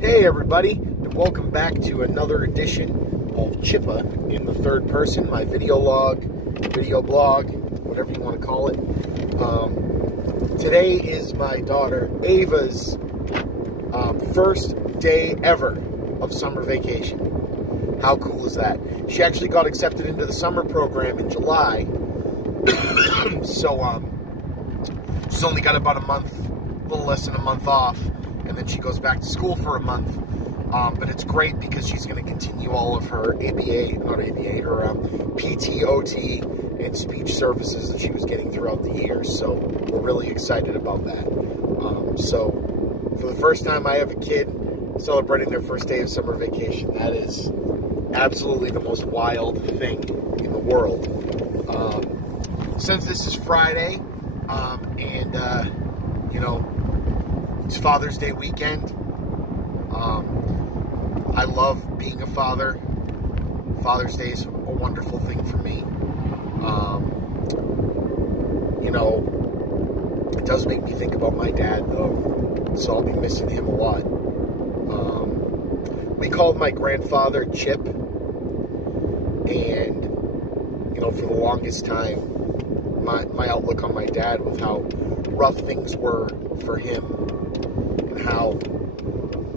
Hey everybody, and welcome back to another edition of Chippa in the third person, my video log, video blog, whatever you want to call it. Today is my daughter Ava's first day ever of summer vacation. How cool is that? She actually got accepted into the summer program in July, so she's only got about a little less than a month off. And then she goes back to school for a month. But it's great because she's going to continue all of her her PT, OT, and speech services that she was getting throughout the year. So we're really excited about that. So for the first time I have a kid celebrating their first day of summer vacation. That is absolutely the most wild thing in the world. Since this is Friday, it's Father's Day weekend. I love being a father. Father's Day is a wonderful thing for me. It does make me think about my dad, though, so I'll be missing him a lot. We called my grandfather Chip, and, for the longest time, my outlook on my dad with how rough things were for him, and how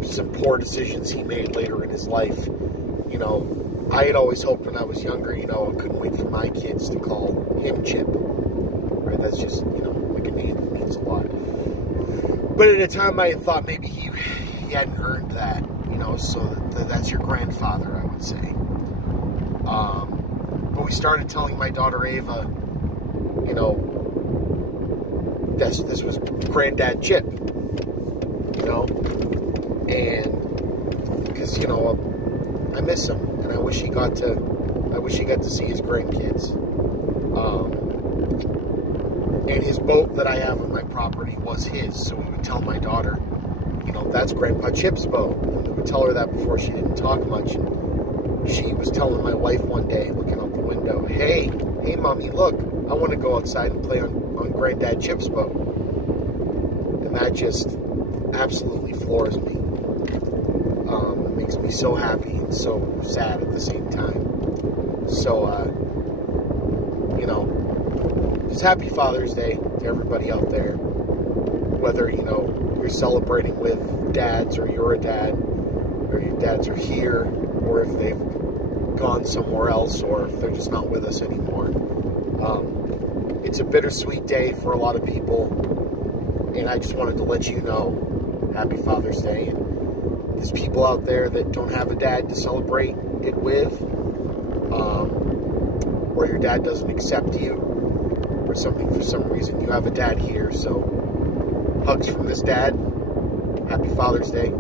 some poor decisions he made later in his life. I had always hoped when I was younger, I couldn't wait for my kids to call him Chip. Right? That's just, like a name that means a lot. But at a time I had thought maybe he hadn't earned that, so that's your grandfather, I would say. But we started telling my daughter Ava, this was Granddad Chip, and because I miss him, and I wish he got to see his grandkids. And his boat that I have on my property was his, so we would tell my daughter, that's Grandpa Chip's boat. And we would tell her that before she didn't talk much, and she was telling my wife one day, looking out the window, hey mommy, look, I want to go outside and play on Granddad Chip's boat. And that just absolutely floors me. It makes me so happy and so sad at the same time. So, just happy Father's Day to everybody out there. Whether, you're celebrating with dads, or you're a dad, or your dads are here, or if they've gone somewhere else, or if they're just not with us anymore. It's a bittersweet day for a lot of people, and I just wanted to let you know, happy Father's Day. And there's people out there that don't have a dad to celebrate it with, or your dad doesn't accept you, or something for some reason. You have a dad here, so hugs from this dad. Happy Father's Day.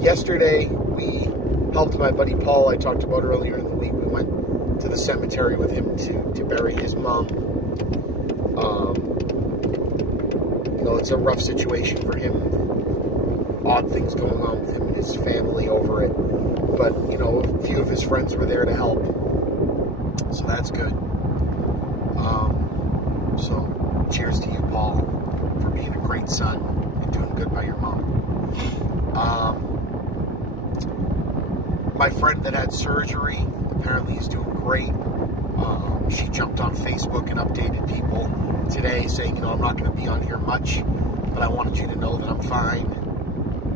Yesterday, we helped my buddy Paul, I talked about earlier in the week. We went to the cemetery with him to bury his mom. It's a rough situation for him. Odd things going on with him and his family over it. But, a few of his friends were there to help. So that's good. So, cheers to you, Paul, for being a great son and doing good by your mom. My friend that had surgery apparently is doing great. She jumped on Facebook and updated people today saying, I'm not going to be on here much, but I wanted you to know that I'm fine.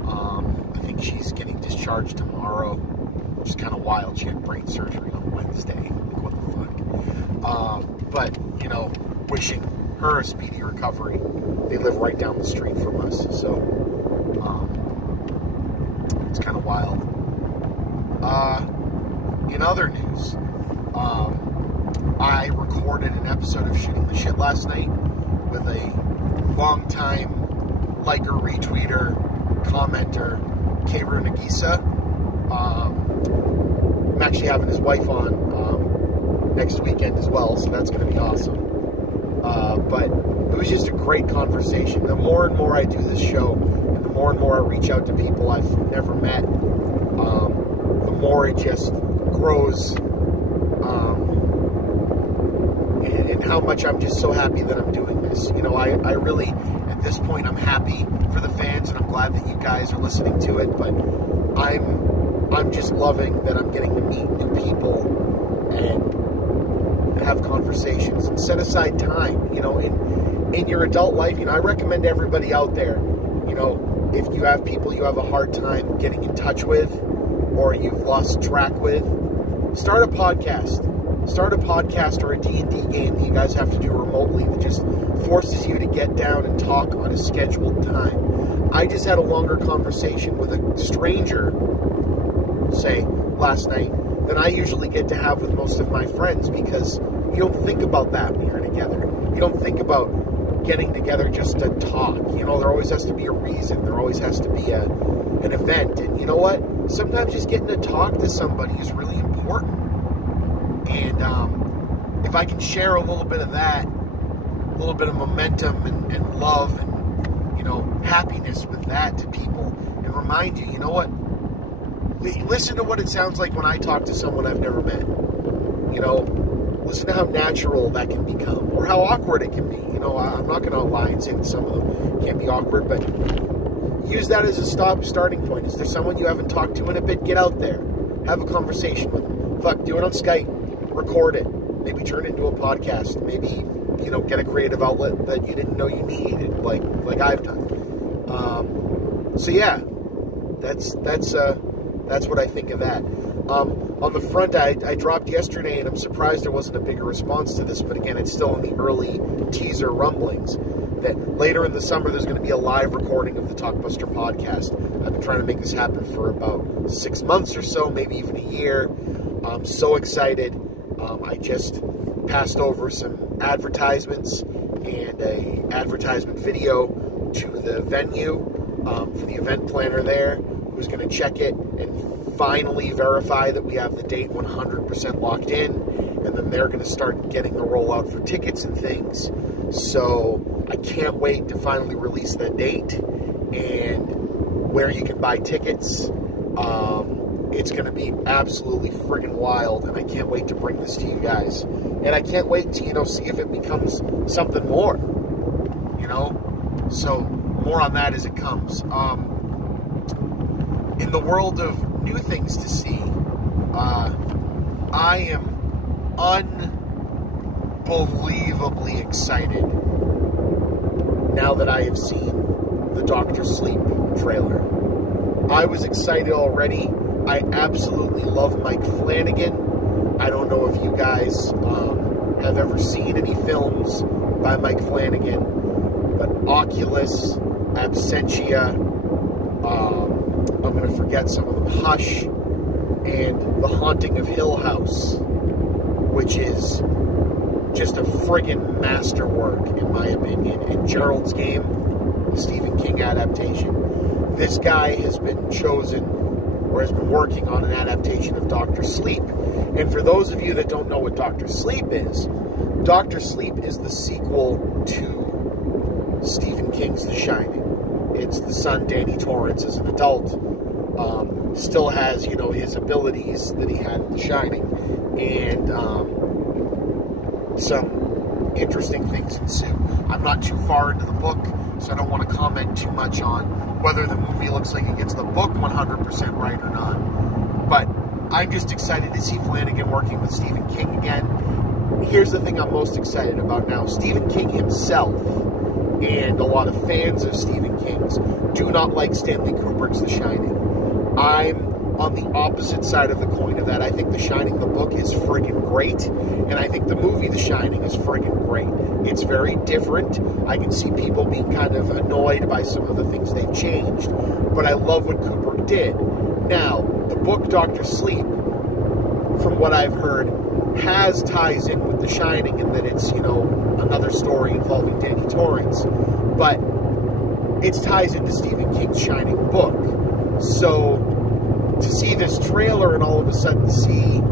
I think she's getting discharged tomorrow, which is kind of wild. She had brain surgery on Wednesday. Like, what the fuck? But, wishing her a speedy recovery. They live right down the street from us, so it's kind of wild. In other news, I recorded an episode of Shooting the Shit last night with a longtime liker, retweeter, commenter, Keiru Nagisa. I'm actually having his wife on next weekend as well, so that's going to be awesome. But it was just a great conversation. The more and more I do this show, and the more I reach out to people I've never met, the more it just grows, and how much I'm just so happy that I'm doing this. I really, at this point, I'm happy for the fans, and I'm glad that you guys are listening to it, but I'm just loving that I'm getting to meet new people and have conversations and set aside time, in your adult life. I recommend everybody out there, if you have people you have a hard time getting in touch with or you've lost track with, start a podcast. Start a podcast or a D&D game that you guys have to do remotely that just forces you to get down and talk on a scheduled time. I just had a longer conversation with a stranger, say, last night, than I usually get to have with most of my friends, because you don't think about that when you're together. You don't think about getting together just to talk. There always has to be a reason. There always has to be an event. And you know what? Sometimes just getting to talk to somebody is really important. And if I can share a little bit of that, a little bit of momentum and love and, happiness with that to people, and remind you, listen to what it sounds like when I talk to someone I've never met. Listen to how natural that can become, or how awkward it can be. I'm not going to lie and say that some of them can be awkward, but use that as a starting point. Is there someone you haven't talked to in a bit? Get out there. Have a conversation with them. Fuck, do it on Skype. Record it. Maybe turn it into a podcast. Maybe, get a creative outlet that you didn't know you needed, like I've done. So yeah, that's what I think of that. On the front, I dropped yesterday, and I'm surprised there wasn't a bigger response to this, but again, it's still in the early teaser rumblings, that later in the summer there's going to be a live recording of the Talkbuster podcast. I've been trying to make this happen for about 6 months or so, maybe even a year. I'm so excited. I just passed over some advertisements and a advertisement video to the venue for the event planner there, who's going to check it and finally verify that we have the date 100% locked in, and then they're going to start getting the rollout for tickets and things. So I can't wait to finally release that date and where you can buy tickets. It's going to be absolutely friggin' wild, and I can't wait to bring this to you guys. And I can't wait to, see if it becomes something more, So, more on that as it comes. In the world of new things to see, I am unbelievably excited now that I have seen the Dr. Sleep trailer. I was excited already. I absolutely love Mike Flanagan. I don't know if you guys have ever seen any films by Mike Flanagan, but Oculus, Absentia, I'm going to forget some of them, Hush, and The Haunting of Hill House, which is just a friggin' masterwork, in my opinion. And Gerald's Game, the Stephen King adaptation. This guy has been chosen, or has been working on an adaptation of Dr. Sleep. And for those of you that don't know what Dr. Sleep is the sequel to Stephen King's The Shining. It's the son, Danny Torrance, as an adult, still has, his abilities that he had in The Shining. And some interesting things ensue. I'm not too far into the book, so I don't want to comment too much on whether the movie looks like it gets the book 100% right or not. But I'm just excited to see Flanagan working with Stephen King again. Here's the thing I'm most excited about now. Stephen King himself, and a lot of fans of Stephen King's, do not like Stanley Kubrick's The Shining. I'm on the opposite side of the coin of that. I think The Shining, the book, is friggin' great, and I think the movie The Shining is friggin' great. It's very different. I can see people being kind of annoyed by some of the things they've changed, but I love what Kubrick did. Now, the book Dr. Sleep, from what I've heard, has ties in with The Shining, in that it's, another story involving Danny Torrance, but it ties into Stephen King's Shining book. So to see this trailer and all of a sudden see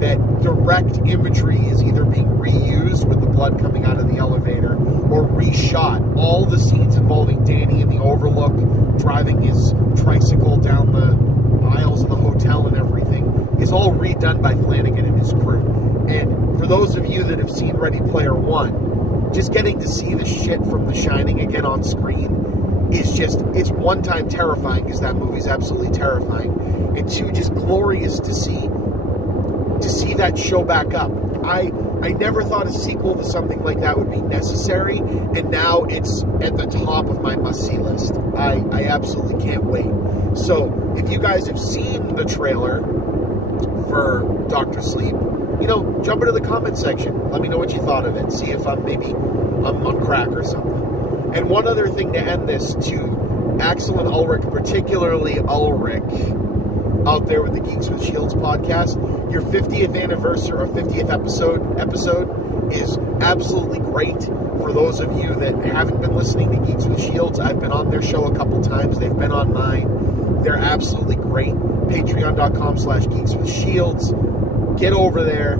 that direct imagery is either being reused with the blood coming out of the elevator or reshot, all the scenes involving Danny in the Overlook driving his tricycle down the aisles of the hotel and everything, is all redone by Flanagan and his crew. And for those of you that have seen Ready Player One, just getting to see the shit from The Shining again on screen is just, it's one time terrifying because that movie's absolutely terrifying, and two, just glorious to see that show back up. I never thought a sequel to something like that would be necessary, and now it's at the top of my must-see list. I absolutely can't wait. So, if you guys have seen the trailer for Dr. Sleep, you know, jump into the comment section. Let me know what you thought of it. See if I'm on crack or something. And one other thing to end this, to Axel and Ulrich, particularly Ulrich, out there with the Geeks with Shields podcast, your 50th anniversary or 50th episode is absolutely great. For those of you that haven't been listening to Geeks with Shields, I've been on their show a couple times. They've been on mine. They're absolutely great. Patreon.com/geekswithshields. Get over there.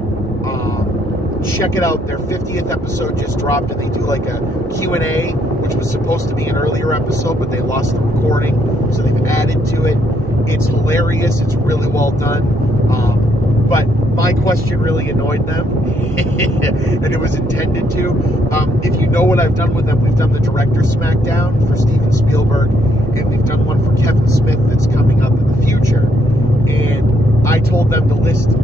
Check it out. Their 50th episode just dropped, and they do like a Q&A, which was supposed to be an earlier episode, but they lost the recording, so they've added to it. It's hilarious. It's really well done. But my question really annoyed them, and it was intended to. If you know what I've done with them, we've done the Director Smackdown for Steven Spielberg, and we've done one for Kevin Smith that's coming up in the future. And I told them to list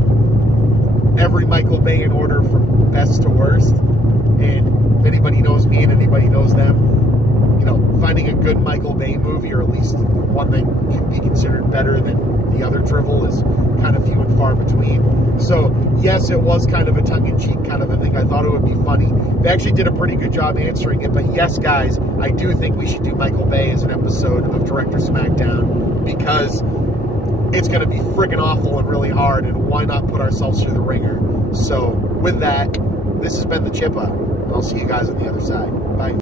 every Michael Bay in order from best to worst. And if anybody knows me and anybody knows them, you know, finding a good Michael Bay movie, or at least one that can be considered better than the other drivel, is kind of few and far between. So, yes, it was kind of a tongue-in-cheek kind of a thing. I thought it would be funny. They actually did a pretty good job answering it. But yes, guys, I do think we should do Michael Bay as an episode of Director Smackdown, because it's going to be friggin' awful and really hard, and why not put ourselves through the ringer? So, with that, this has been the Chippa, and I'll see you guys on the other side. Bye.